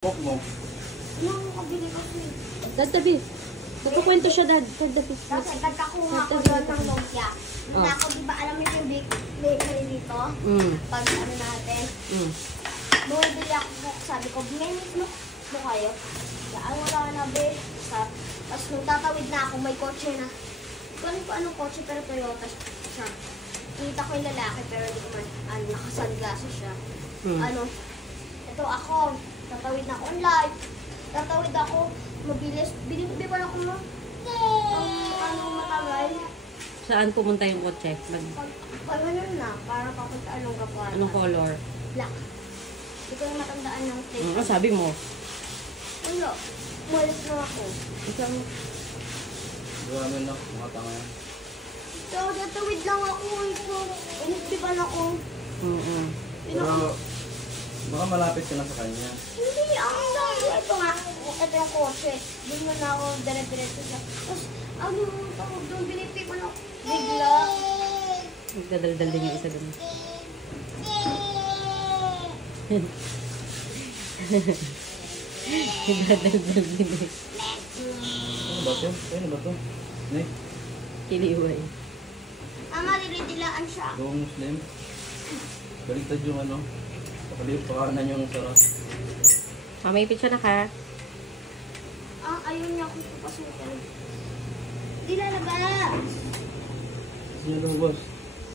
Bok mo. Yung kabili kasi. Dad-tabi. Nagkukwento siya, Dad. Dad-tabi. Kasi nagkakuha ko doon ng lumpia. Oh. Na ako, di ba, alam mo yung bakery dito? Pag ano natin. Bumibili ako, sabi ko, binenis mo kayo. Yan, wala na, be. Tapos nung tatawid na ako, may kotse na. Hindi ko anong kotse, pero Toyota siya. Kita ko yung lalaki, pero hindi ko man, nakasunglasses siya. Ito ako, tatawid na ako online. Tatawid ako, mabilis. Binibili pa ako mo. Matagal. Saan pumunta yung kotse? Pag ganun na, para papunta anong kapwa. Anong color? Black. Hindi ko na matandaan ng plate. Ano sabi mo? Wala. Umalis na ako. Isang... Grabe na, mga tanga yan. So, tatawid lang ako. Initipan ako. Pero, baka malapit ka na sa kanya. Hindi, ang dami. Ito nga. Ito yung kotse. Doon mo na ako dire-diretso siya. Tapos, tawag doon, binipipan ako. Bigla. Nagdadaldal din yung isa doon. Nagdadaldal din eh. Ano ba ito? Ano ba ito? Ne? Kiliway. Malilitilaan siya. Gawang Muslim. Baliktad yung ano. Pakanan yung sarap. May picture na ka. Ayaw niya akong papasukin. Hindi lalabas. Sige daw, boss.